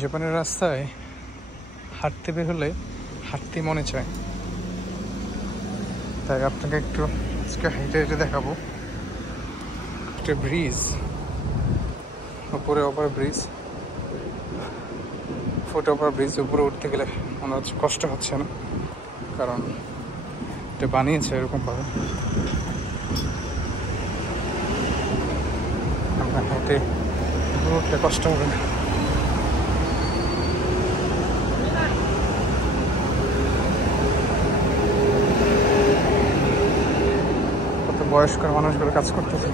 জাপানের রাস্তায় হাঁটতে বের হলে হাঁটতে মনে চায়, তাই আপনাকে একটু আজকে হেঁটে হেঁটে দেখাবো। একটা ব্রিজ, উপরে over bridge, foot over bridge. উপরে উঠতে গেলে মনে হচ্ছে কষ্ট হচ্ছে না, কারণ এটা বানিয়েছে এরকমভাবে আপনার হেঁটে উঠতে কষ্ট হবে না। কত বয়স্ক মানুষগুলো কাজ করতেছে।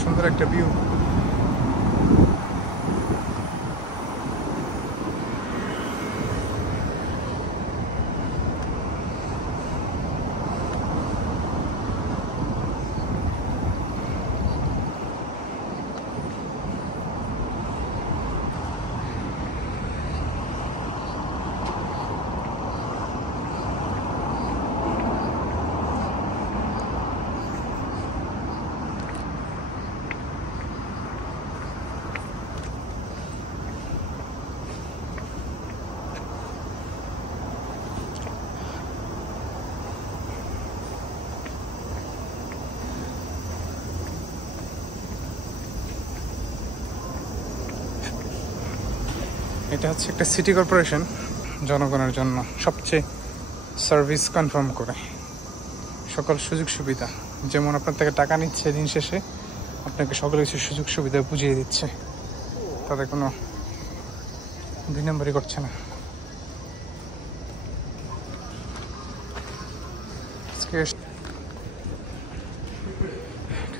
সুন্দর একটা ভিউ। এটা হচ্ছে একটা সিটি কর্পোরেশন, জনগণের জন্য সবচেয়ে সার্ভিস কনফার্ম করে সকল সুযোগ সুবিধা। যেমন আপনার থেকে টাকা নিচ্ছে, দিন শেষে আপনাকে সকল কিছু সুযোগ সুবিধা বুঝিয়ে দিচ্ছে, তাদের কোনো 2 নম্বরই করছে না।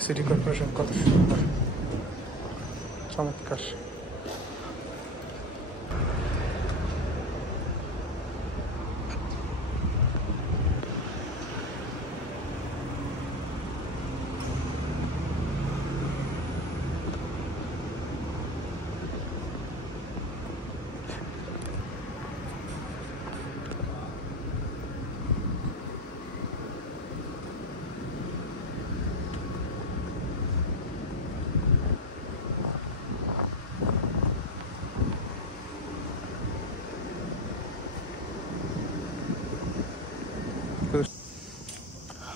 সিটি কর্পোরেশন কত সুন্দর, চমৎকার।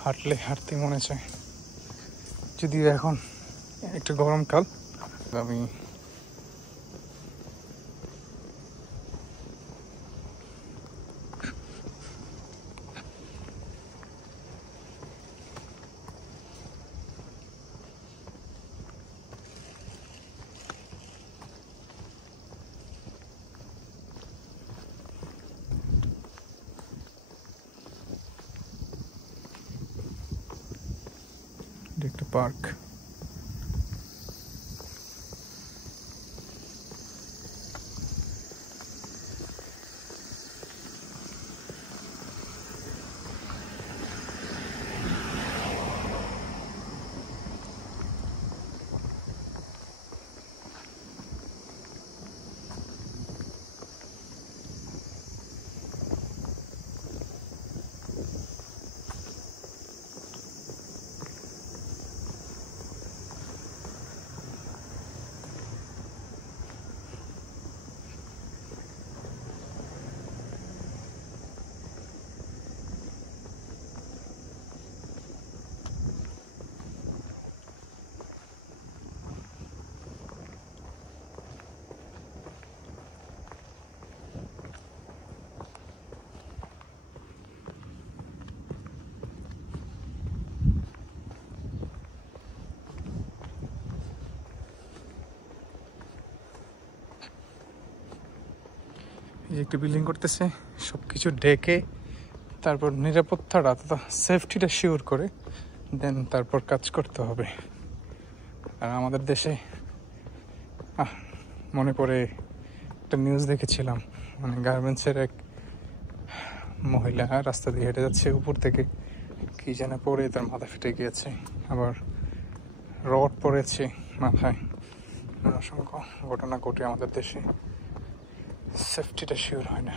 হাঁটলে হাঁটতে মনে চায়, যদিও এখন একটু গরমকাল। আমি একটা পার্ক। একটা বিল্ডিং করতেছে, সবকিছু ডেকে, তারপর নিরাপত্তাটা তথা সেফটিটা শিওর করে দেন তারপর কাজ করতে হবে। আর আমাদের দেশে মনে পড়ে একটা নিউজ দেখেছিলাম, মানে গার্মেন্টসের এক মহিলা রাস্তা দিয়ে হেঁটে যাচ্ছে, উপর থেকে কি যেন পড়ে তার মাথা ফেটে গিয়েছে, আবার রড পড়েছে মাথায়। অসংখ্য ঘটনা ঘটে আমাদের দেশে, সেফটিটা শিওর হয় না।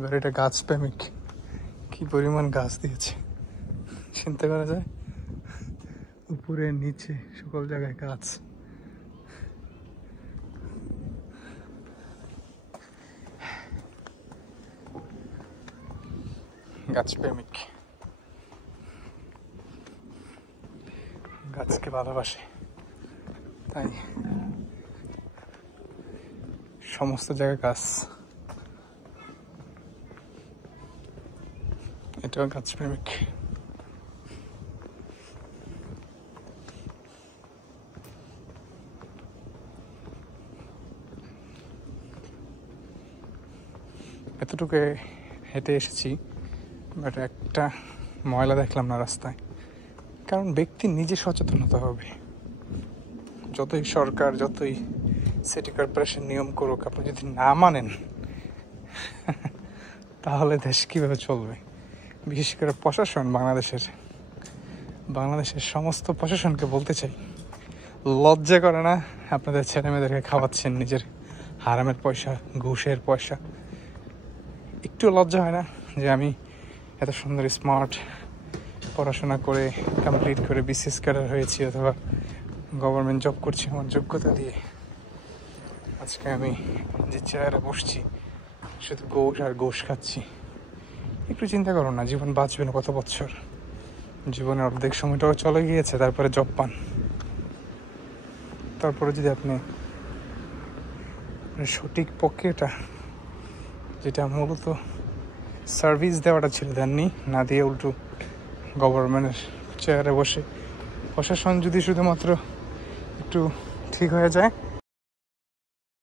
এবার এটা গাছ প্রেমিক, কি পরিমাণ গাছ দিয়েছে চিন্তা করা যায়। উপরে নিচে সকল জায়গায় গাছ। গাছ প্রেমিক, গাছকে ভালোবাসে, তাই সমস্ত জায়গায় গাছ। এটাও গাছ প্রেমিক। এতটুকু হেঁটে এসেছি, বাট একটা ময়লা দেখলাম না রাস্তায়। কারণ ব্যক্তি নিজে সচেতন হতে হবে। যতই সরকার, যতই সিটি কর্পোরেশন নিয়ম করুক, আপনি যদি না মানেন তাহলে দেশ কীভাবে চলবে? বিশেষ করে প্রশাসন, বাংলাদেশের সমস্ত প্রশাসনকে বলতে চাই, লজ্জা করে না আপনাদের ছেলেমেয়েদেরকে খাওয়াচ্ছেন নিজের হারামের পয়সা, ঘুষের পয়সা? একটু লজ্জা হয় না যে আমি এত সুন্দর স্মার্ট পড়াশোনা করে কমপ্লিট করে বিসিএস ক্যাডার হয়েছি, অথবা গভর্নমেন্ট জব করছি আমার যোগ্যতা দিয়ে, আজকে আমি যে চেয়ারে বসছি শুধু ঘোষ আর ঘোষ খাচ্ছি? একটু চিন্তা করুন না, জীবন বাঁচবে না কত বছর? জীবনের অর্ধেক সময়টাও চলে গিয়েছে, তারপরে জব পান। তারপরে যদি আপনি সঠিক পক্ষেটা, যেটা মূলত সার্ভিস দেওয়াটা ছিল, দেননি, না দিয়ে উল্টো গভর্নমেন্টের চেয়ারে বসে প্রশাসন যদি শুধুমাত্র একটু ঠিক হয়ে যায়